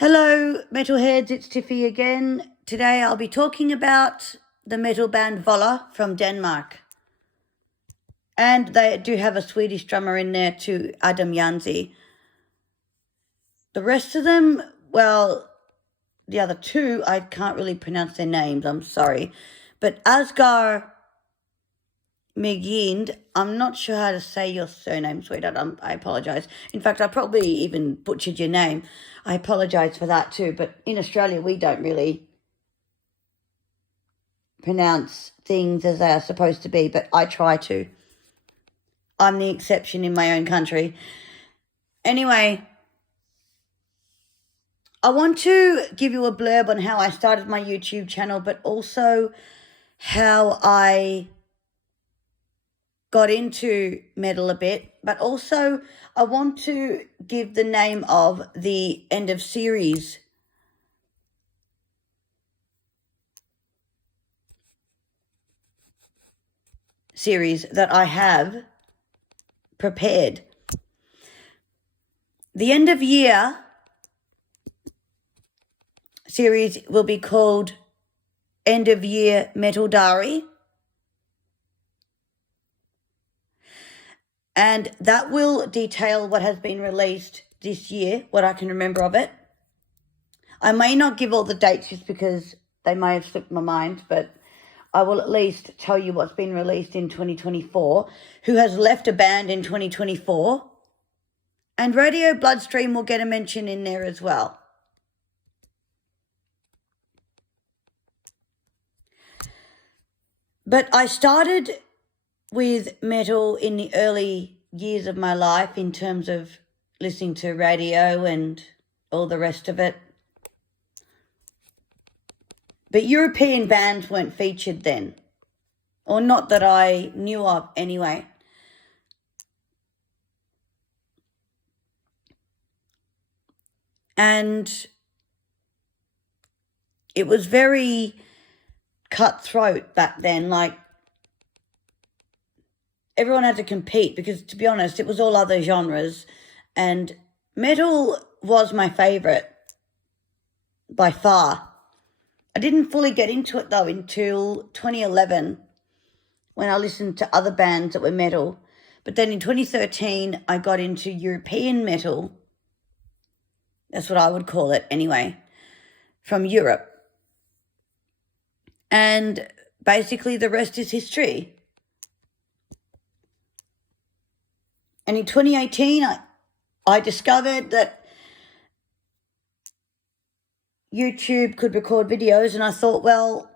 Hello, Metalheads, it's Tiffy again. Today I'll be talking about the metal band Vola from Denmark. And they do have a Swedish drummer in there too, Adam Janzi. The rest of them, well, the other two, I can't really pronounce their names, I'm sorry. But Asgar Megind, I'm not sure how to say your surname, sweetheart. I apologise. In fact, I probably even butchered your name. I apologise for that too. But in Australia, we don't really pronounce things as they are supposed to be, but I try to. I'm the exception in my own country. Anyway, I want to give you a blurb on how I started my YouTube channel, but also how I got into metal a bit, but also I want to give the name of the end of series that I have prepared. The end of year series will be called End of Year Metal Diary. And that will detail what has been released this year, what I can remember of it. I may not give all the dates just because they may have slipped my mind, but I will at least tell you what's been released in 2024, who has left a band in 2024, and Radio Bloodstream will get a mention in there as well. But I started with metal in the early years of my life in terms of listening to radio and all the rest of it. But European bands weren't featured then, or not that I knew of anyway. And it was very cutthroat back then, like everyone had to compete because, to be honest, it was all other genres, and metal was my favourite by far. I didn't fully get into it though until 2011 when I listened to other bands that were metal. But then in 2013, I got into European metal. That's what I would call it anyway, from Europe. And basically the rest is history. And in 2018, I discovered that YouTube could record videos, and I thought, well,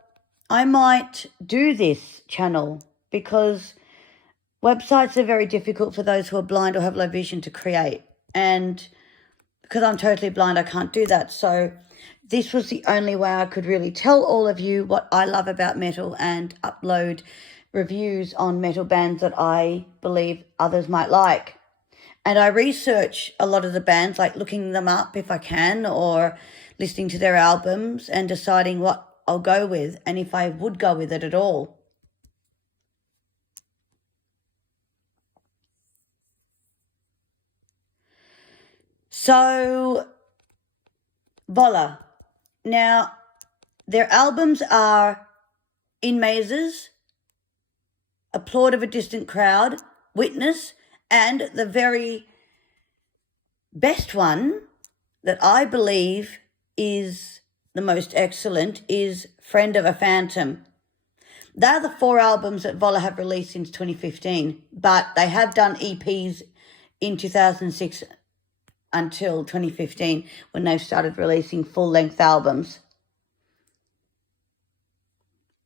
I might do this channel because websites are very difficult for those who are blind or have low vision to create. And because I'm totally blind, I can't do that. So this was the only way I could really tell all of you what I love about metal and upload reviews on metal bands that I believe others might like. And I research a lot of the bands, like looking them up if I can, or listening to their albums and deciding what I'll go with and if I would go with it at all. So, Vola. Now, their albums are In Mazes, Applaud of a Distant Crowd, Witness, and the very best one that I believe is the most excellent is Friend of a Phantom. They're the 4 albums that Vola have released since 2015, but they have done EPs in 2006 until 2015 when they started releasing full-length albums.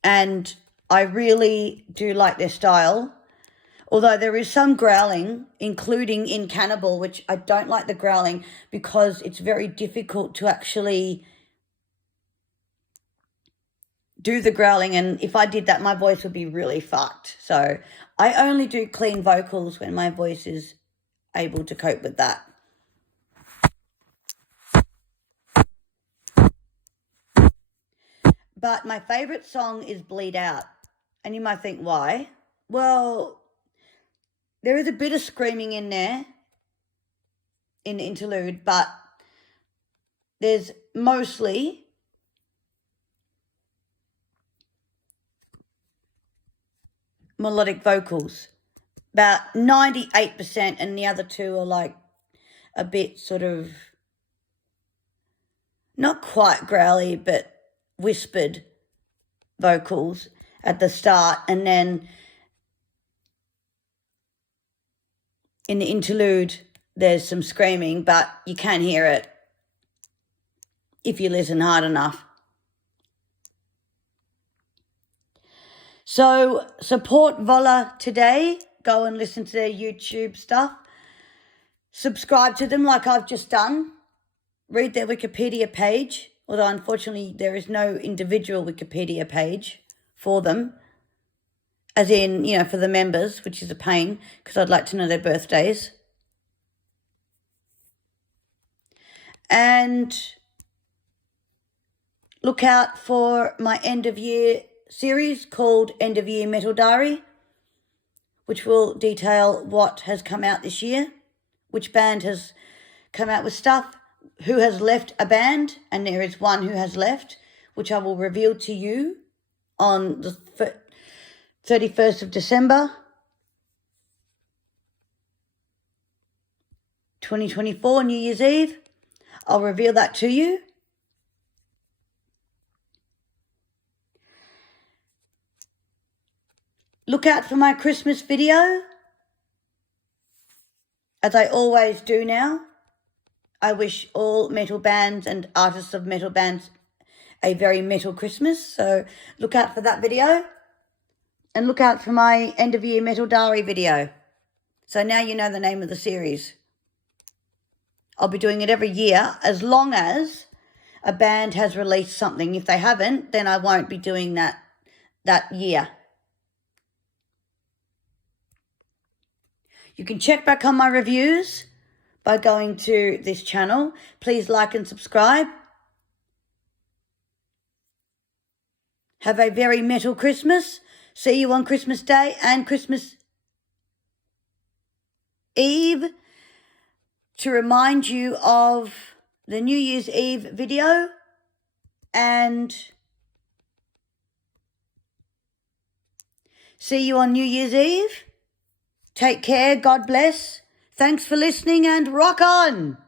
And I really do like their style, although there is some growling, including in Cannibal, which I don't like the growling because it's very difficult to actually do the growling, and if I did that, my voice would be really fucked. So I only do clean vocals when my voice is able to cope with that. But my favourite song is Bleed Out. And you might think, why? Well, there is a bit of screaming in there in the interlude, but there's mostly melodic vocals, about 98%, and the other two are like a bit sort of not quite growly, but whispered vocals at the start, and then in the interlude there's some screaming, but you can't hear it if you listen hard enough. So support Vola today. Go and listen to their YouTube stuff. Subscribe to them like I've just done. Read their Wikipedia page, although unfortunately there is no individual Wikipedia page for them, as in, you know, for the members, which is a pain because I'd like to know their birthdays. And look out for my end of year series called End of Year Metal Diary, which will detail what has come out this year, which band has come out with stuff, who has left a band, and there is one who has left, which I will reveal to you on the 31st of December 2024, New Year's Eve. I'll reveal that to you. Look out for my Christmas video, as I always do now. I wish all metal bands and artists of metal bands a very metal Christmas, so look out for that video. And look out for my end of year Metal Diary video. So now you know the name of the series. I'll be doing it every year as long as a band has released something. If they haven't, then I won't be doing that year. You can check back on my reviews by going to this channel. Please like and subscribe. Have a very metal Christmas. See you on Christmas Day and Christmas Eve to remind you of the New Year's Eve video. And see you on New Year's Eve. Take care. God bless. Thanks for listening and rock on.